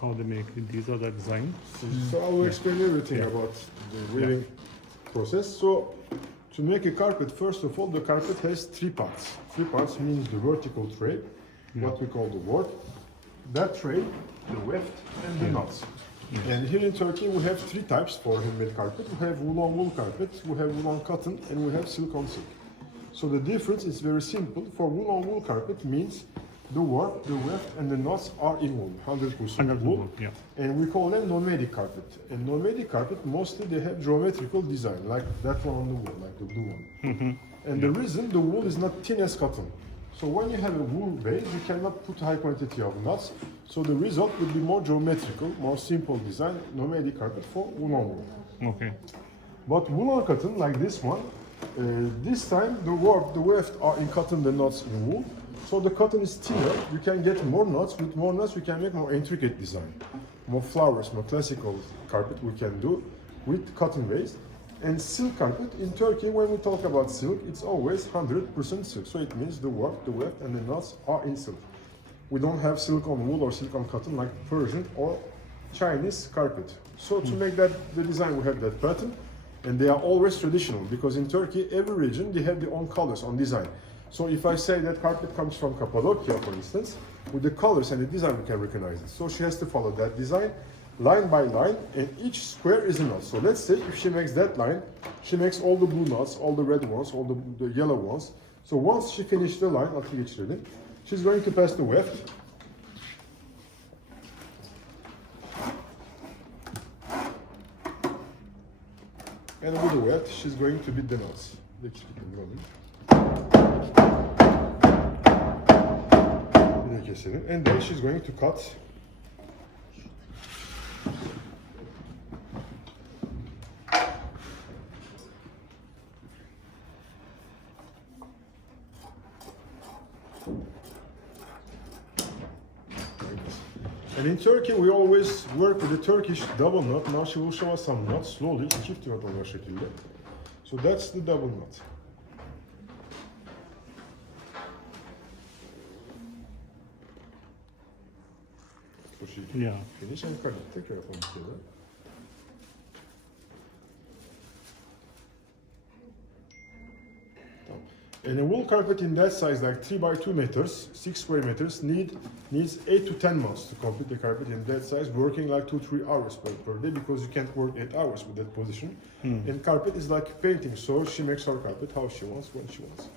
How they make it. These are the design. So I will explain everything about the weaving process. So to make a carpet, first of all, the carpet has three parts. Three parts means the vertical tray, what we call the wart, that tray, the weft, and the knots. And here in Turkey, we have three types for handmade carpet. We have wool on wool carpet, we have wool on cotton, and we have silk on silk. So the difference is very simple. For wool on wool carpet means the warp, the weft, and the knots are in wool, 100% wool. Yeah. And we call them nomadic carpet. And nomadic carpet, mostly they have geometrical design, like that one on the wall, like the blue one. And the reason, the wool is not thin as cotton. So when you have a wool base, you cannot put high quantity of knots. So the result will be more geometrical, more simple design, nomadic carpet for wool on wool. Okay. But wool on cotton, like this one, this time the warp, the weft are in cotton, the knots in wool. So the cotton is thinner, you can get more knots. With more knots, we can make more intricate design. More flowers, more classical carpet we can do with cotton base. And silk carpet, in Turkey, when we talk about silk, it's always 100% silk. So it means the warp, the weft, and the knots are in silk. We don't have silk on wool or silk on cotton like Persian or Chinese carpet. So to make that the design, we have that pattern, and they are always traditional, because in Turkey, every region, they have their own colors on design. So if I say that carpet comes from Cappadocia, for instance, with the colors and the design, we can recognize it. So she has to follow that design, line by line, and each square is a knot. So let's say if she makes that line, she makes all the blue knots, all the red ones, all the yellow ones. So once she finishes the line, she's going to pass the weft. And with the weft, she's going to beat the knots. And then she's going to cut. And in Turkey, we always work with the Turkish double knot. Now she will show us some knots slowly. Çift knot olma şekilde. So that's the double knot. Yeah. Finish and cut it. Take care of it. And a wool carpet in that size, like 3 by 2 meters, 6 square meters, needs 8 to 10 months to complete the carpet in that size, working like 2-3 hours per day, because you can't work 8 hours with that position. And carpet is like painting, so she makes her carpet how she wants, when she wants.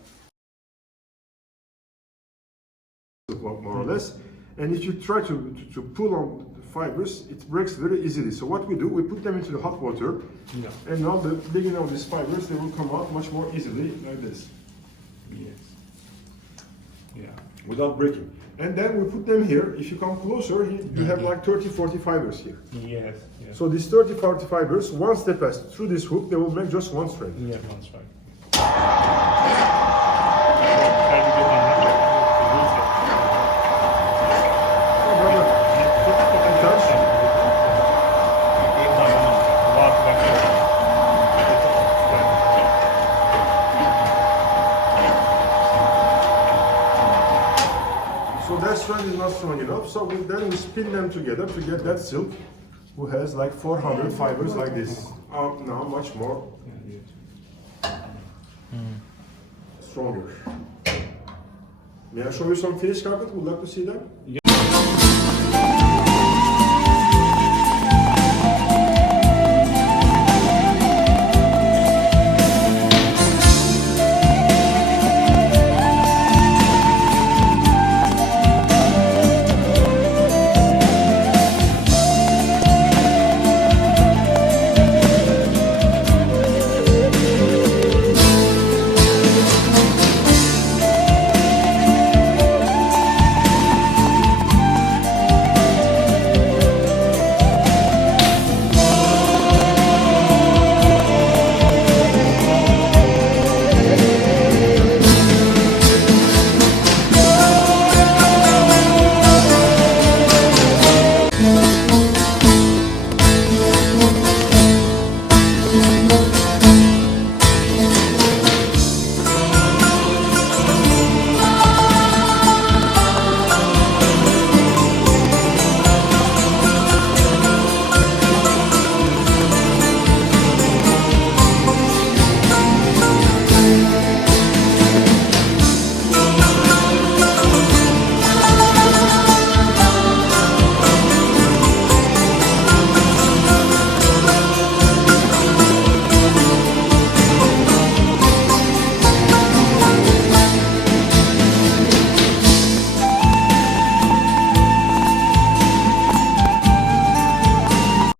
More or less. And if you try to pull on the fibers, it breaks very easily. So what we do, we put them into the hot water, and now the beginning of these fibers, they will come out much more easily, like this. Yes. Yeah. Without breaking. And then we put them here. If you come closer, you have like 30-40 fibers here. Yes. Yes. So these 30-40 fibers, once they pass through this hook, they will make just one strand. Yeah, one strand. So that strand is not strong enough, so then we spin them together to get that silk, who has like 400 fibers like this. Now much more stronger. May I show you some finished carpet? Would you like to see that?